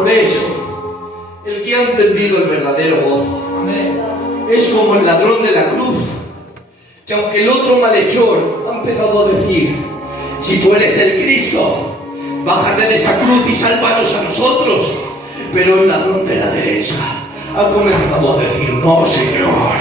Por eso, el que ha entendido el verdadero gozo es como el ladrón de la cruz, que aunque el otro malhechor ha empezado a decir: si tú eres el Cristo, bájate de esa cruz y sálvanos a nosotros. Pero el ladrón de la derecha ha comenzado a decir: no, Señor,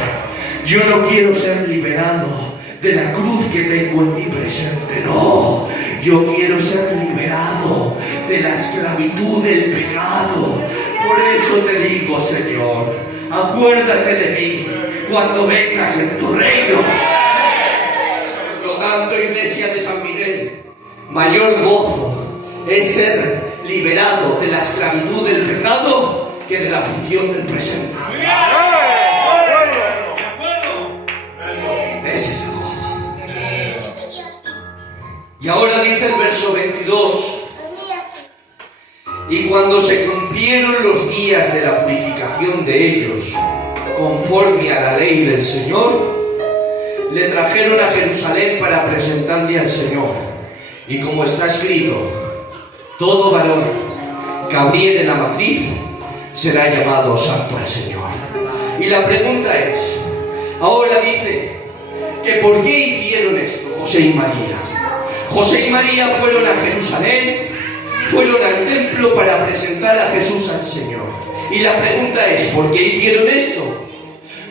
yo no quiero ser liberado de la cruz que tengo en mi presente. No, yo quiero ser liberado de la esclavitud del pecado. Por eso te digo, Señor, acuérdate de mí cuando vengas en tu reino. Por lo tanto, Iglesia de San Miguel, mayor gozo es ser liberado de la esclavitud del pecado que de la aflicción del presente. Ese es el gozo. Y ahora dice el verso 22: y cuando se cumplieron los días de la purificación de ellos, conforme a la ley del Señor, le trajeron a Jerusalén para presentarle al Señor. Y como está escrito: todo varón que abriere la matriz será llamado santo al Señor. Y la pregunta es, ahora dice que ¿por qué hicieron esto José y María? José y María fueron a Jerusalén, fueron al templo para presentar a Jesús al Señor. Y la pregunta es, ¿por qué hicieron esto?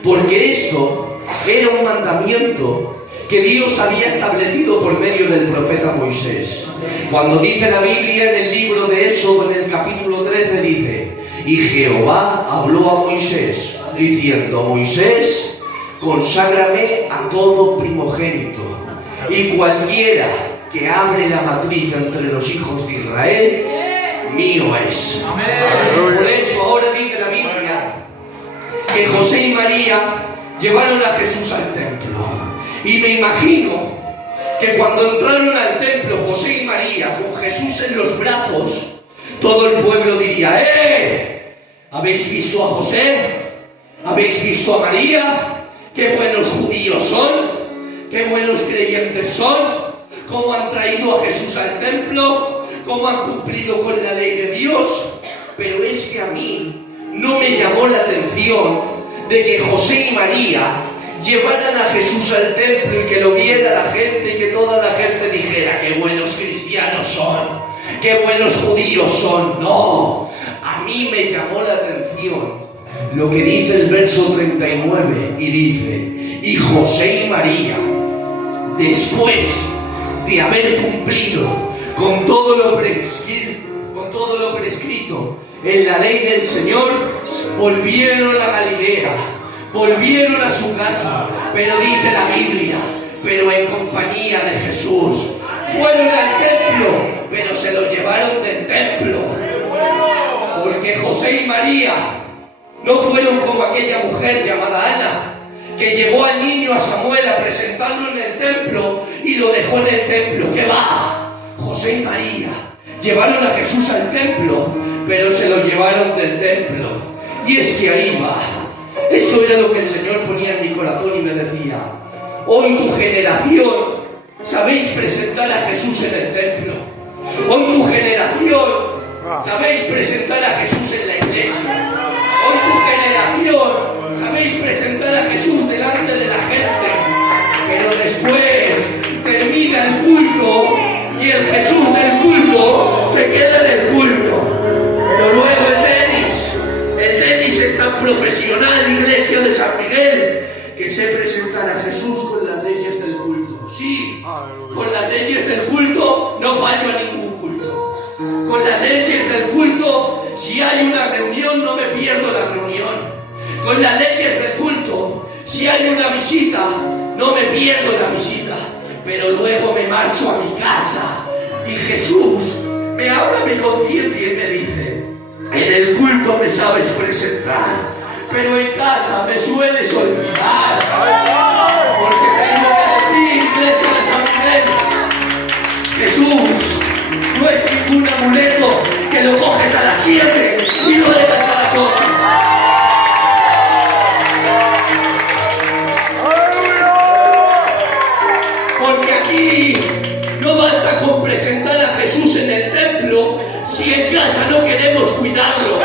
Porque esto era un mandamiento que Dios había establecido por medio del profeta Moisés. Cuando dice la Biblia en el libro de Éxodo, en el capítulo 13, dice: y Jehová habló a Moisés, diciendo: Moisés, conságrame a todo primogénito, y cualquiera que abre la matriz entre los hijos de Israel, mío es. Amén. Por eso ahora dice la Biblia que José y María llevaron a Jesús al templo. Y me imagino que cuando entraron al templo José y María con Jesús en los brazos, todo el pueblo diría: ¿habéis visto a José? ¿Habéis visto a María? ¡Qué buenos judíos son! ¡Qué buenos creyentes son! ¿Cómo han traído a Jesús al templo? ¿Cómo han cumplido con la ley de Dios? Pero es que a mí no me llamó la atención de que José y María llevaran a Jesús al templo y que lo viera la gente y que toda la gente dijera: ¡qué buenos cristianos son! ¡Qué buenos judíos son! No, a mí me llamó la atención lo que dice el verso 39, y dice: y José y María, después de haber cumplido con todo lo prescrito en la ley del Señor, volvieron a Galilea, volvieron a su casa, pero dice la Biblia, pero en compañía de Jesús. Fueron al templo, pero se lo llevaron del templo. Porque José y María no fueron como aquella mujer llamada Ana, que llevó al niño a Samuel a presentarlo en el templo y lo dejó en el templo. ¿Qué va? José y María llevaron a Jesús al templo, pero se lo llevaron del templo. Y es que ahí va. Esto era lo que el Señor ponía en mi corazón y me decía: hoy tu generación sabéis presentar a Jesús en el templo. Hoy tu generación sabéis presentar a Jesús en la iglesia. Hoy tu generación sabéis presentar a Jesús delante de la gente. Pero después termina el culto y el Jesús del culto se queda en el culto. Pero luego el tenis es tan profesional, Iglesia de San Miguel, que sé presentar a Jesús con las leyes del culto. Sí, con las leyes del culto no fallo a ningún culto. Con las leyes del culto, si hay una reunión, no me pierdo la reunión. Con las leyes del culto, si hay una visita, no me pierdo la visita. Pero luego me marcho a mi casa y Jesús me habla mi conciencia y me dice: en el culto me sabes presentar, pero en casa me sueles olvidar. Porque tengo que decir, Iglesia de San Miguel, Jesús no es ningún amuleto que lo coges a las 7 y lo dejas a las 8. Porque aquí no basta con presentar a Jesús en el templo, si en casa no queremos cuidarlo?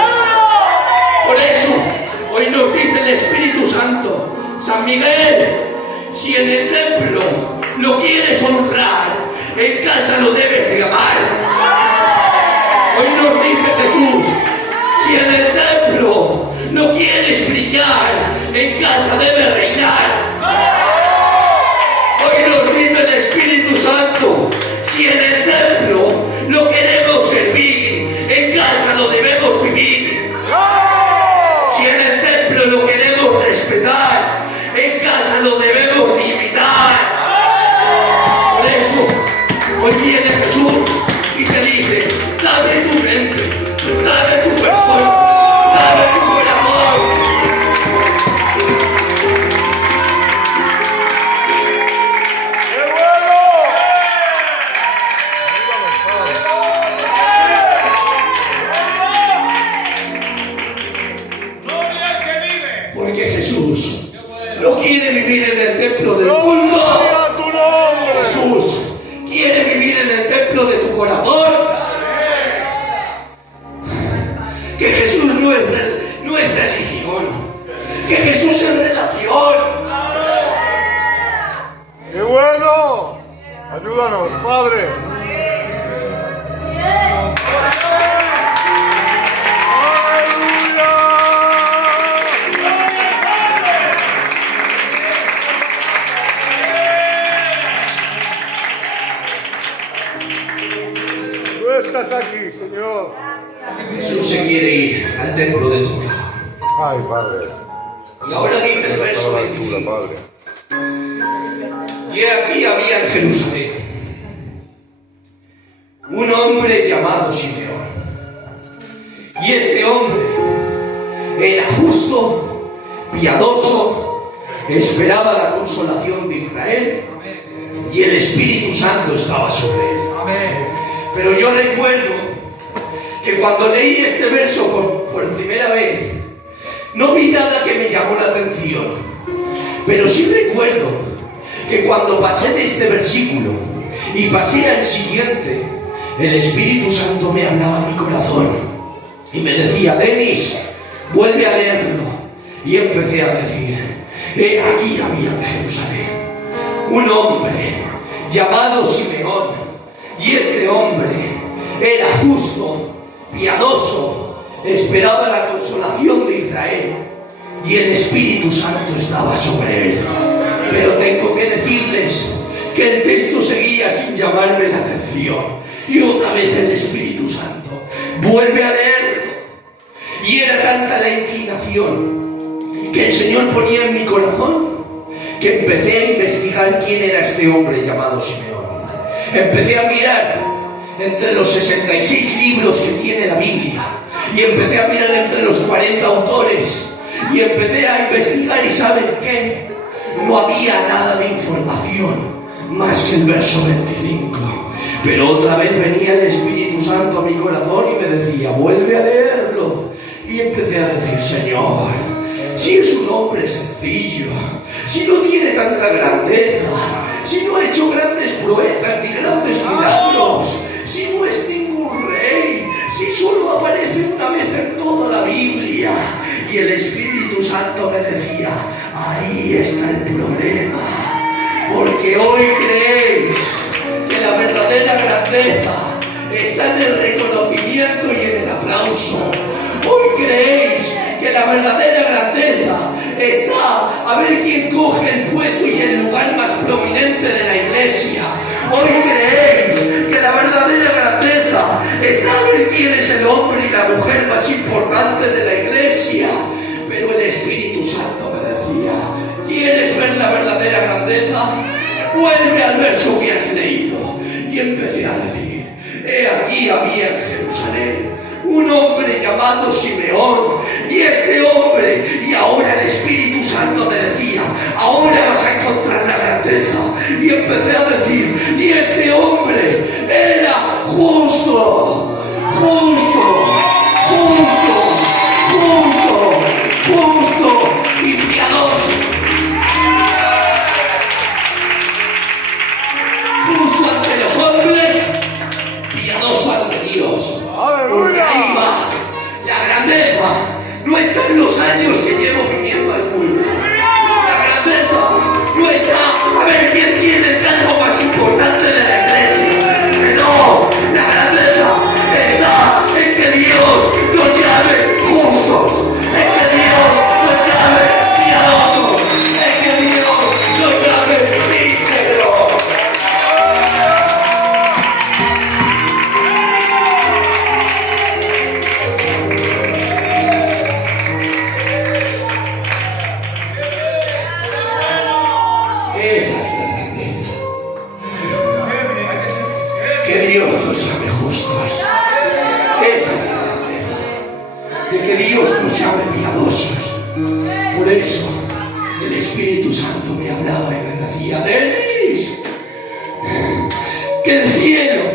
Por eso, hoy nos dice el Espíritu Santo, San Miguel, si en el templo lo quieres honrar, en casa lo debes de amar. Hoy nos dice Jesús, si en el templo no quieres brillar, en casa debes reinar. Hoy nos dice el Espíritu Santo, si en el templo lo queremos servir, en casa lo debemos vivir. Si en el templo lo queremos respetar, en casa lo debemos imitar. Por eso, hoy viene Jesús y te dice, dame tu mente, dame tu persona, dame tu corazón. Porque Jesús no quiere vivir en el templo del mundo. Jesús quiere vivir en el templo de tu corazón. Que Jesús no es religión. Que Jesús es relación. ¡Qué bueno! Ayúdanos, Padre. Tú estás aquí, Señor. Jesús se quiere ir al templo de tu corazón. Ay, Padre. Y ahora dice el verso 25. Padre. Que aquí había en Jerusalén un hombre llamado Simeón. Y este hombre era justo, piadoso, esperaba la consolación de Israel y el Espíritu Santo estaba sobre él. Pero yo recuerdo que cuando leí este verso por primera vez, no vi nada que me llamó la atención. Pero sí recuerdo que cuando pasé de este versículo y pasé al siguiente, el Espíritu Santo me hablaba a mi corazón y me decía, Denis, vuelve a leerlo. Y empecé a decir, aquí había en Jerusalén un hombre llamado Simeón, y este hombre era justo, piadoso, esperaba la consolación de Israel y el Espíritu Santo estaba sobre él. Pero tengo que decirles que el texto seguía sin llamarme la atención. Y otra vez el Espíritu Santo vuelve a leerlo. Y era tanta la inclinación que el Señor ponía en mi corazón que empecé a investigar quién era este hombre llamado Simeón. Empecé a mirar entre los 66 libros que tiene la Biblia y empecé a mirar entre los 40 autores y empecé a investigar. ¿Y saben qué? No había nada de información más que el verso 25. Pero otra vez venía el Espíritu Santo a mi corazón y me decía, vuelve a leerlo. Y empecé a decir, Señor, si es un hombre sencillo, si no tiene tanta grandeza, si no ha hecho grandes proezas ni grandes milagros, si no es ningún rey, si solo aparece una vez en toda la Biblia. Y el Espíritu Santo me decía, ahí está el problema, porque hoy creéis que la verdadera grandeza está en el reconocimiento y en el aplauso. Hoy creéis que la verdadera grandeza está a ver quién coge el puesto y el lugar más prominente de la iglesia. Hoy creéis que la verdadera grandeza está a ver quién es el hombre y la mujer más importante de la iglesia. Pero el Espíritu Santo me decía, ¿quieres ver la verdadera grandeza? Vuelve al verso que has leído. Y empecé a decir, aquí había en Jerusalén un hombre llamado Simeón, y este hombre, y ahora el Espíritu Santo me decía, ahora vas a encontrar la grandeza. Y empecé a decir, y este hombre era justo, justo, justo, justo, justo y piadoso. Justo ante los hombres, piadoso ante Dios. Porque ¡Aleluya! ahí va. La grandeza no está en los años que llevo viniendo al culto. La grandeza no está a ver quién tiene el cargo más importante de la iglesia. Que no, la grandeza está en que Dios nos llame justos, en que Dios nos llame piadosos, en que Dios nos llame íntegros. Esa es la grandeza. Que Dios nos llame justos. Esa es la grandeza. De que Dios nos llame piadosos. Por eso el Espíritu Santo me hablaba y me decía: Denis, que el cielo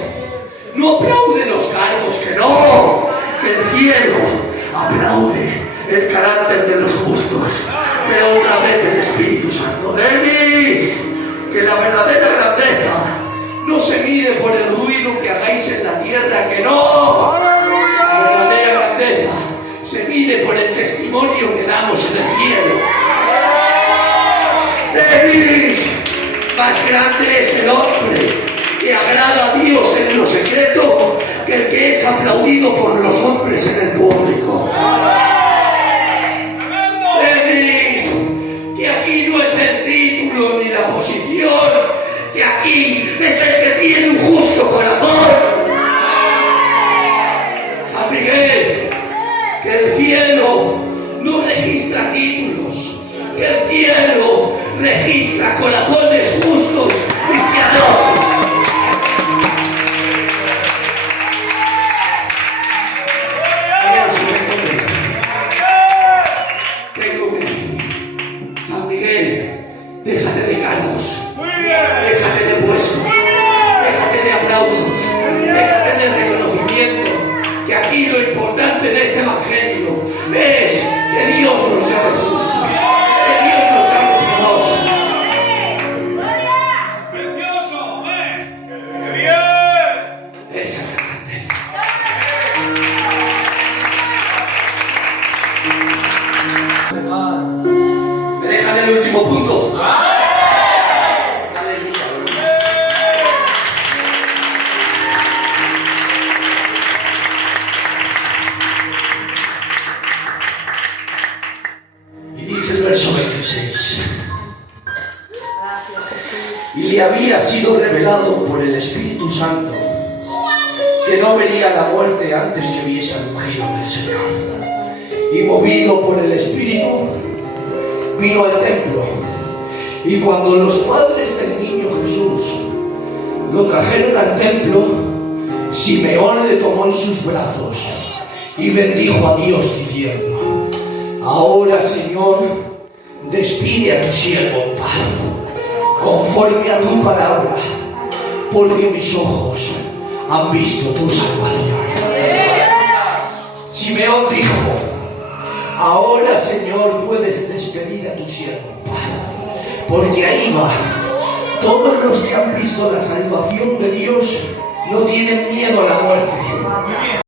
no aplaude los cargos, que no. Que el cielo aplaude el carácter de los justos. Pero otra vez el Espíritu Santo: Denis, que la verdadera grandeza no se mide por el ruido que hagáis en la tierra, que no. La verdadera grandeza se mide por el testimonio que damos en el cielo. Denis, más grande es el hombre que agrada a Dios en lo secreto que el que es aplaudido por los hombres en el público. Denis, que aquí no es el título ni la posición, que aquí es el que tiene un justo corazón. San Miguel, que el cielo no registra títulos, que el cielo registra corazones justos y piadosos. Tengo que decir, San Miguel, déjate de cargos, déjate de puestos, déjate de aplausos, déjate de reconocimiento, que aquí lo importante en este evangelio es que Dios nos llame justos, que Dios nos llame piadosos. ¡Precioso! ¡Qué bien! Esa es la grandeza. ¿Me dejan el último punto? Aleluya. Y dice el verso 26: y le había sido revelado por el Espíritu Santo que no vería la muerte antes que viese al ungido del Señor. Y movido por el Espíritu, vino al templo. Y cuando los padres del niño Jesús lo trajeron al templo, Simeón le tomó en sus brazos y bendijo a Dios diciendo: ahora, Señor, despide a tu siervo en paz, conforme a tu palabra, porque mis ojos han visto tu salvación. Simeón dijo: ahora, Señor, puedes despedir a tu siervo en paz, porque ahí va. Todos los que han visto la salvación de Dios no tienen miedo a la muerte.